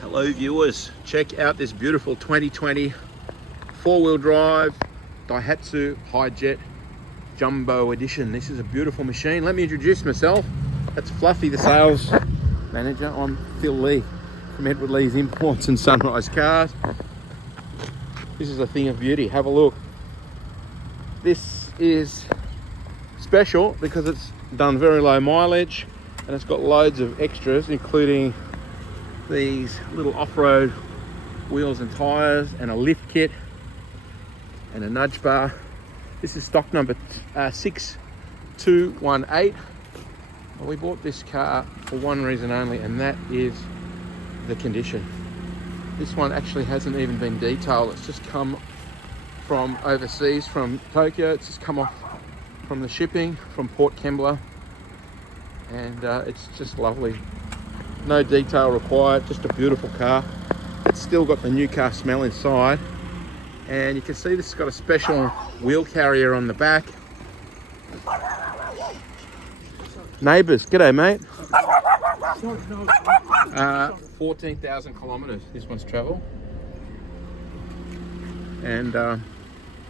Hello viewers, check out this beautiful 2020 four-wheel drive Daihatsu Hijet Jumbo Edition. This is a beautiful machine. Let me introduce myself. That's Fluffy, the sales manager. I'm Phil Lee from Edward Lee's Imports and SunRIseCars. This is a thing of beauty. Have a look. This is special because it's done very low mileage and it's got loads of extras, including these little off-road wheels and tires and a lift kit and a nudge bar. This is stock number 6218. We bought this car for one reason only, and that is the condition. This one actually hasn't even been detailed. It's just come from overseas, from Tokyo. It's just come off from the shipping from Port Kembla, and it's just lovely. No detail required, just a beautiful car. It's still got the new car smell inside, and you can see this has got a special wheel carrier on the back. Neighbours, g'day mate. 14,000 kilometres this one's travel, and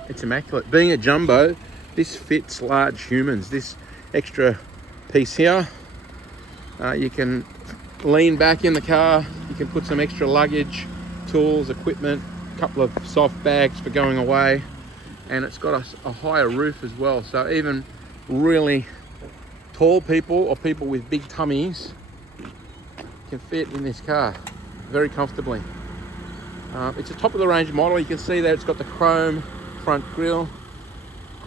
it's immaculate. Being a jumbo, this fits large humans. This extra piece here, you can lean back in the car, you can put some extra luggage, tools, equipment, a couple of soft bags for going away, and it's got a higher roof as well, so even really tall people or people with big tummies can fit in this car very comfortably. It's a top of the range model. You can see that it's got the chrome front grille,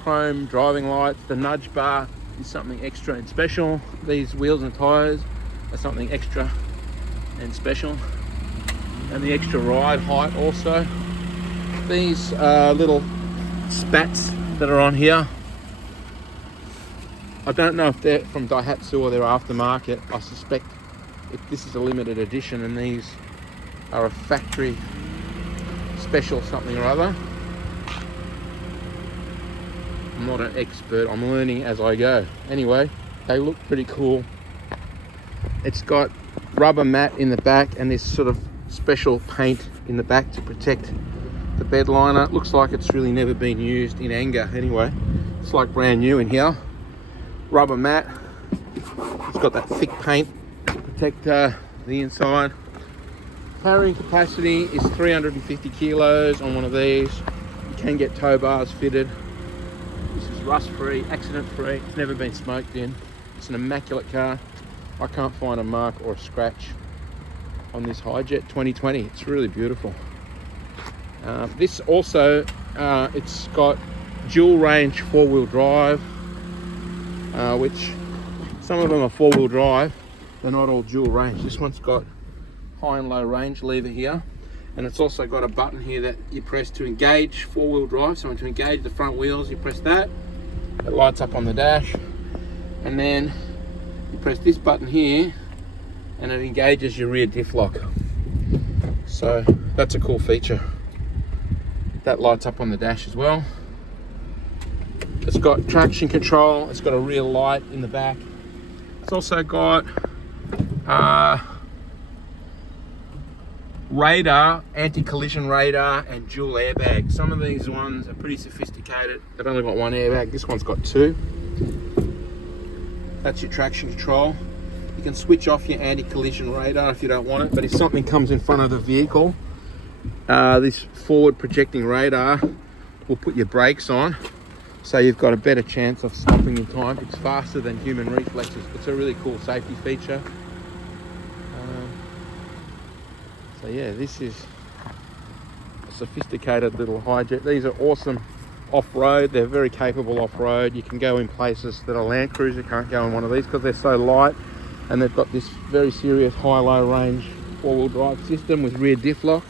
chrome driving lights. The nudge bar is something extra and special. These wheels and tires are something extra and special, and the extra ride height also. These little spats that are on here, I don't know if they're from Daihatsu or they're aftermarket. I suspect if this is a limited edition, and these are a factory special something or other. I'm not an expert, I'm learning as I go. Anyway, they look pretty cool. It's got rubber mat in the back and this sort of special paint in the back to protect the bed liner. It looks like it's really never been used in anger. Anyway, it's like brand new in here. Rubber mat. It's got that thick paint to protect the inside. Carrying capacity is 350 kilos on one of these. You can get tow bars fitted. This is rust free, accident free. It's never been smoked in. It's an immaculate car. I can't find a mark or a scratch on this Hijet 2020. It's really beautiful. This also, it's got dual range four-wheel drive, which some of them are four-wheel drive. They're not all dual range. This one's got high and low range lever here, and it's also got a button here that you press to engage four-wheel drive. So to engage the front wheels, you press that. It lights up on the dash, and then you press this button here and it engages your rear diff lock. So that's a cool feature. That lights up on the dash as well. It's got traction control. It's got a rear light in the back. It's also got radar, anti-collision radar, and dual airbag. Some of these ones are pretty sophisticated. They've only got one airbag. This one's got two. That's your traction control. You can switch off your anti-collision radar if you don't want it, but if something comes in front of the vehicle, this forward projecting radar will put your brakes on, so you've got a better chance of stopping in time. It's faster than human reflexes. It's a really cool safety feature. So yeah, this is a sophisticated little Hijet. These are awesome off-road. They're very capable off-road. You can go in places that a Land Cruiser can't go in one of these because they're so light, and they've got this very serious high-low range four-wheel drive system with rear diff lock.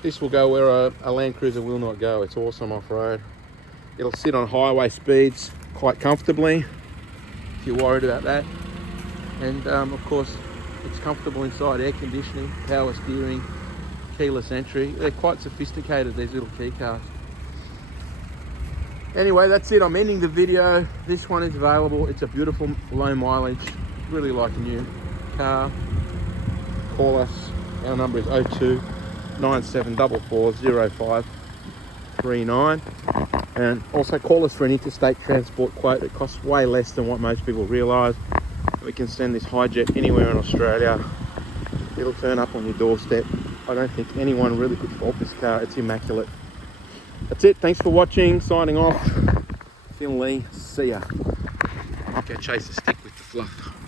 This will go where a Land Cruiser will not go. It's awesome off-road. It'll sit on highway speeds quite comfortably if you're worried about that, and of course it's comfortable inside. Air conditioning, power steering, keyless entry. They're quite sophisticated, these little key cars. Anyway, that's it. I'm ending the video. This one is available. It's a beautiful low mileage, really like a new car. Call us Our number is 02 9744 0539. And also call us for an interstate transport quote. It costs way less than what most people realise. We can send this Hijet anywhere in Australia. It'll turn up on your doorstep. I don't think anyone really could fault this car. It's immaculate. That's it. Thanks for watching. Signing off. Phil Lee. See ya. Go chase a stick with the fluff.